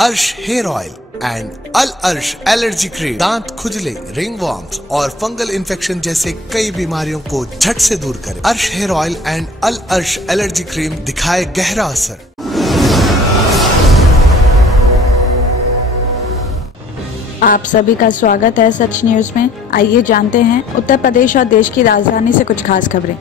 अर्श hair oil and अल अर्श allergy cream दांत खुजले, रिंगवॉर्म्स और फंगल इन्फेक्शन जैसे कई बीमारियों को झट से दूर करे। अर्श हेयर ऑयल एंड अल अर्श एलर्जी क्रीम दिखाए गहरा असर। आप सभी का स्वागत है सच न्यूज में। आइए जानते हैं उत्तर प्रदेश और देश की राजधानी से कुछ खास खबरें।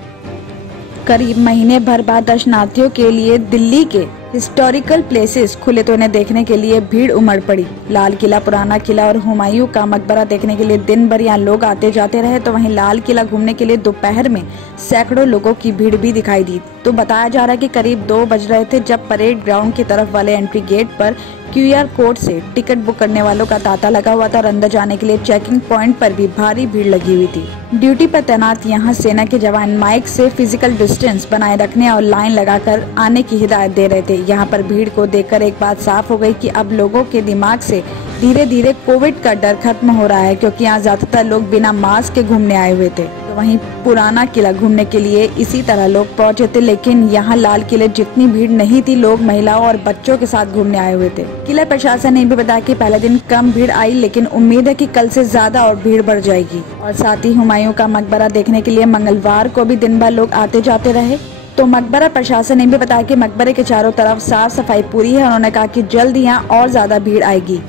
करीब महीने भर बाद दर्शनार्थियों के लिए दिल्ली के हिस्टोरिकल प्लेसेस खुले तो इन्हें देखने के लिए भीड़ उमड़ पड़ी। लाल किला, पुराना किला और हुमायूं का मकबरा देखने के लिए दिन भर यहाँ लोग आते जाते रहे, तो वहीं लाल किला घूमने के लिए दोपहर में सैकड़ों लोगों की भीड़ भी दिखाई दी। तो बताया जा रहा है कि करीब 2 बज रहे थे जब परेड ग्राउंड की तरफ वाले एंट्री गेट पर QR कोड से टिकट बुक करने वालों का तांता लगा हुआ था और अंदर जाने के लिए चेकिंग पॉइंट पर भी भारी भीड़ लगी हुई थी। ड्यूटी पर तैनात यहाँ सेना के जवान माइक से फिजिकल डिस्टेंस बनाए रखने और लाइन लगाकर आने की हिदायत दे रहे थे। यहाँ पर भीड़ को देखकर एक बात साफ हो गई कि अब लोगों के दिमाग से धीरे धीरे कोविड का डर खत्म हो रहा है, क्योंकि यहाँ ज्यादातर लोग बिना मास्क के घूमने आए हुए थे। तो वहीं पुराना किला घूमने के लिए इसी तरह लोग पहुंचे थे, लेकिन यहाँ लाल किले जितनी भीड़ नहीं थी। लोग महिलाओं और बच्चों के साथ घूमने आए हुए थे। किला प्रशासन ने भी बताया कि पहले दिन कम भीड़ आई, लेकिन उम्मीद है कि कल से ज्यादा और भीड़ बढ़ जाएगी। और साथ ही हुमायूं का मकबरा देखने के लिए मंगलवार को भी दिन भर लोग आते जाते रहे। तो मकबरा प्रशासन ने भी बताया कि मकबरे के चारों तरफ साफ सफाई पूरी है। उन्होंने कहा कि जल्द यहाँ और ज्यादा भीड़ आएगी।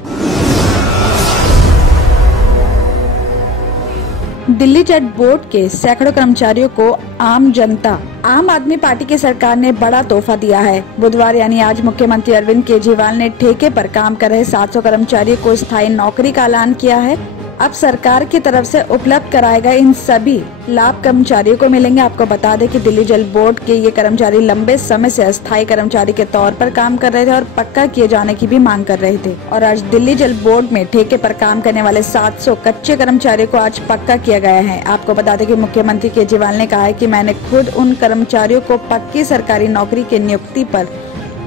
दिल्ली जेट बोर्ड के सैकड़ों कर्मचारियों को आम आदमी पार्टी की सरकार ने बड़ा तोहफा दिया है। बुधवार यानी आज मुख्यमंत्री अरविंद केजरीवाल ने ठेके पर काम कर रहे 700 कर्मचारियों को स्थायी नौकरी का ऐलान किया है। अब सरकार की तरफ से उपलब्ध कराए गए इन सभी लाभ कर्मचारियों को मिलेंगे। आपको बता दें कि दिल्ली जल बोर्ड के ये कर्मचारी लंबे समय से अस्थायी कर्मचारी के तौर पर काम कर रहे थे और पक्का किए जाने की भी मांग कर रहे थे। और आज दिल्ली जल बोर्ड में ठेके पर काम करने वाले 700 कच्चे कर्मचारियों को आज पक्का किया गया है। आपको बता दें कि मुख्यमंत्री केजरीवाल ने कहा है कि मैंने खुद उन कर्मचारियों को पक्की सरकारी नौकरी की नियुक्ति पर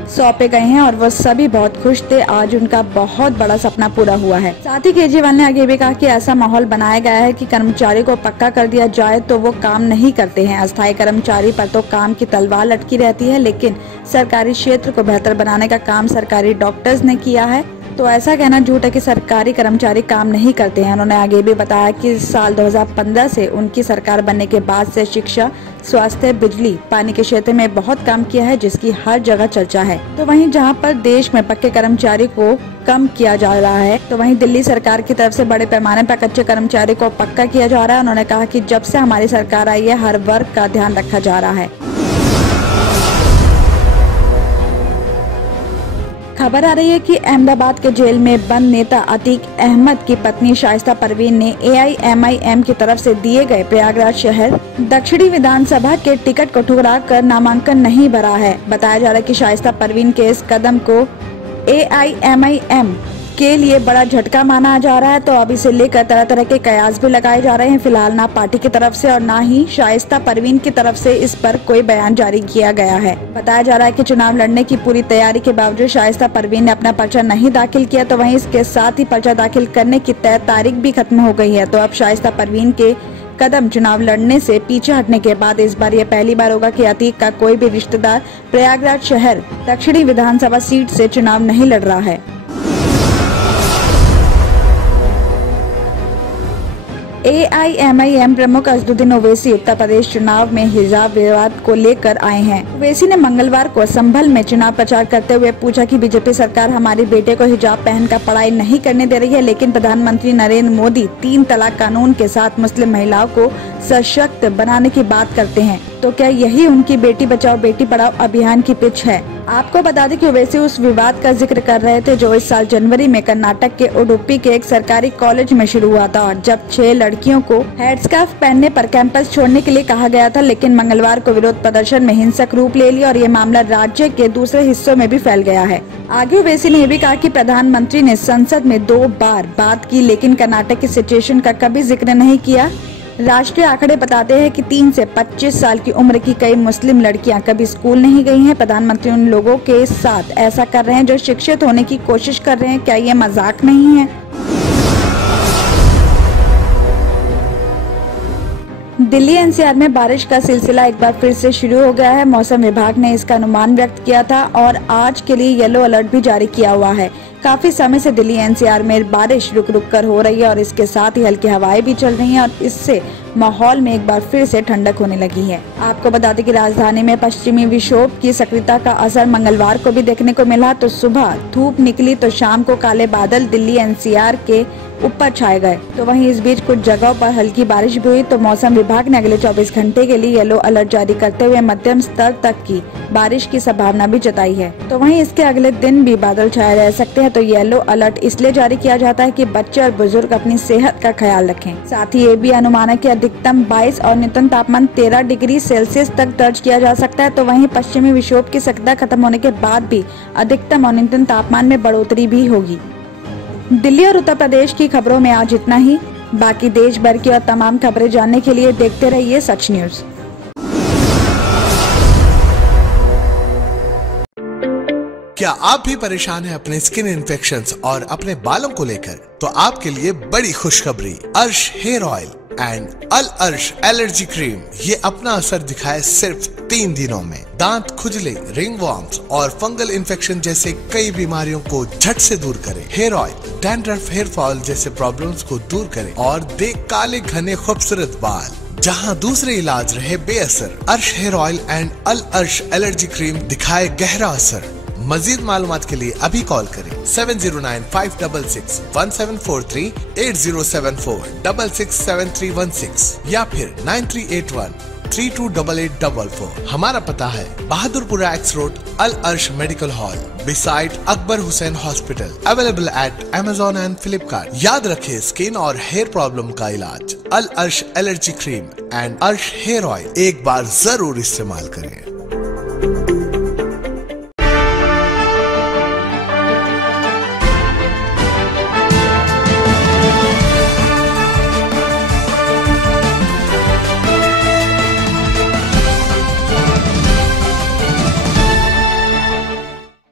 सौंपे गए हैं और वो सभी बहुत खुश थे। आज उनका बहुत बड़ा सपना पूरा हुआ है। साथ ही केजरीवाल ने आगे भी कहा कि ऐसा माहौल बनाया गया है कि कर्मचारी को पक्का कर दिया जाए तो वो काम नहीं करते हैं। अस्थायी कर्मचारी पर तो काम की तलवार लटकी रहती है, लेकिन सरकारी क्षेत्र को बेहतर बनाने का काम सरकारी डॉक्टर्स ने किया है। तो ऐसा कहना झूठ है कि सरकारी कर्मचारी काम नहीं करते हैं। उन्होंने आगे भी बताया कि साल 2015 से उनकी सरकार बनने के बाद से शिक्षा, स्वास्थ्य, बिजली, पानी के क्षेत्र में बहुत काम किया है, जिसकी हर जगह चर्चा है। तो वहीं जहां पर देश में पक्के कर्मचारी को कम किया जा रहा है, तो वहीं दिल्ली सरकार की तरफ से बड़े पैमाने पर कच्चे कर्मचारी को पक्का किया जा रहा है। उन्होंने कहा कि जब से हमारी सरकार आई है, हर वर्ग का ध्यान रखा जा रहा है। खबर आ रही है कि अहमदाबाद के जेल में बंद नेता अतीक अहमद की पत्नी शाइस्ता परवीन ने AIMIM की तरफ से दिए गए प्रयागराज शहर दक्षिणी विधानसभा के टिकट को ठुकरा कर नामांकन नहीं भरा है। बताया जा रहा है कि शाइस्ता परवीन के इस कदम को AIMIM के लिए बड़ा झटका माना जा रहा है। तो अब इसे लेकर तरह तरह के कयास भी लगाए जा रहे हैं। फिलहाल ना पार्टी की तरफ से और ना ही शाइस्ता परवीन की तरफ से इस पर कोई बयान जारी किया गया है। बताया जा रहा है कि चुनाव लड़ने की पूरी तैयारी के बावजूद शाइस्ता परवीन ने अपना पर्चा नहीं दाखिल किया, तो वहीं इसके साथ ही पर्चा दाखिल करने की तय तारीख भी खत्म हो गई है। तो अब शाइस्ता परवीन के कदम चुनाव लड़ने से पीछे हटने के बाद इस बार यह पहली बार होगा कि अतीक का कोई भी रिश्तेदार प्रयागराज शहर दक्षिणी विधानसभा सीट से चुनाव नहीं लड़ रहा है। AIMIM प्रमुख असदुद्दीन ओवैसी उत्तर प्रदेश चुनाव में हिजाब विवाद को लेकर आए हैं। ओवैसी ने मंगलवार को संभल में चुनाव प्रचार करते हुए पूछा कि बीजेपी सरकार हमारे बेटे को हिजाब पहनकर पढ़ाई नहीं करने दे रही है, लेकिन प्रधानमंत्री नरेंद्र मोदी 3 तलाक कानून के साथ मुस्लिम महिलाओं को सशक्त बनाने की बात करते हैं। तो क्या यही उनकी बेटी बचाओ बेटी पढ़ाओ अभियान की पिच है? आपको बता दें कि ओवैसी उस विवाद का जिक्र कर रहे थे जो इस साल जनवरी में कर्नाटक के उडुपी के एक सरकारी कॉलेज में शुरू हुआ था, जब 6 लड़कियों को हेडस्कार्फ पहनने पर कैंपस छोड़ने के लिए कहा गया था। लेकिन मंगलवार को विरोध प्रदर्शन में हिंसक रूप ले लिया और ये मामला राज्य के दूसरे हिस्सों में भी फैल गया है। आगे ओवैसी ने यह भी कहा कि प्रधानमंत्री ने संसद में 2 बार बात की, लेकिन कर्नाटक की सिचुएशन का कभी जिक्र नहीं किया। राष्ट्रीय आंकड़े बताते हैं कि 3 से 25 साल की उम्र की कई मुस्लिम लड़कियां कभी स्कूल नहीं गई हैं। प्रधानमंत्री उन लोगों के साथ ऐसा कर रहे हैं जो शिक्षित होने की कोशिश कर रहे हैं। क्या ये मजाक नहीं है? दिल्ली NCR में बारिश का सिलसिला एक बार फिर से शुरू हो गया है। मौसम विभाग ने इसका अनुमान व्यक्त किया था और आज के लिए येलो अलर्ट भी जारी किया हुआ है। काफी समय से दिल्ली एनसीआर में बारिश रुक रुक कर हो रही है और इसके साथ ही हल्की हवाएं भी चल रही हैं और इससे माहौल में एक बार फिर से ठंडक होने लगी है। आपको बता दें कि राजधानी में पश्चिमी विक्षोभ की सक्रियता का असर मंगलवार को भी देखने को मिला। तो सुबह धूप निकली तो शाम को काले बादल दिल्ली एनसीआर के ऊपर छाए गए। तो वहीं इस बीच कुछ जगहों पर हल्की बारिश भी हुई। तो मौसम विभाग ने अगले 24 घंटे के लिए येलो अलर्ट जारी करते हुए मध्यम स्तर तक की बारिश की संभावना भी जताई है। तो वहीं इसके अगले दिन भी बादल छाए रह सकते हैं। तो येलो अलर्ट इसलिए जारी किया जाता है कि बच्चे और बुजुर्ग अपनी सेहत का ख्याल रखें। साथ ही ये भी अनुमान है कि अधिकतम 22 और न्यूनतम तापमान 13 डिग्री सेल्सियस तक दर्ज किया जा सकता है। तो वहीं पश्चिमी विक्षोभ की सक्रियता खत्म होने के बाद भी अधिकतम और न्यूनतम तापमान में बढ़ोतरी भी होगी। दिल्ली और उत्तर प्रदेश की खबरों में आज इतना ही। बाकी देश भर की और तमाम खबरें जानने के लिए देखते रहिए सच न्यूज। क्या आप भी परेशान हैं अपने स्किन इन्फेक्शंस और अपने बालों को लेकर? तो आपके लिए बड़ी खुशखबरी, अर्श हेयर ऑयल एंड अल अर्श एलर्जी क्रीम ये अपना असर दिखाए सिर्फ 3 दिनों में। दांत खुजले, रिंगवॉर्म्स और फंगल इन्फेक्शन जैसे कई बीमारियों को झट से दूर करे। Hair oil dandruff, hair fall जैसे प्रॉब्लम्स को दूर करे और दे काले घने खूबसूरत बाल जहां दूसरे इलाज रहे बेअसर। अर्श हेयर ऑयल एंड अल अर्श एलर्जी क्रीम दिखाए गहरा असर। मजीद मालूमात के लिए अभी कॉल करें 7095661743, 8074667316 या फिर 9381328844। हमारा पता है बहादुरपुरा एक्स रोड, अल अर्श medical hall beside Akbar Hussain hospital. Available at Amazon and Flipkart। याद रखें, स्किन और हेयर प्रॉब्लम का इलाज अल अर्श एलर्जी क्रीम एंड अर्श हेयर ऑयल एक बार जरूर इस्तेमाल करें।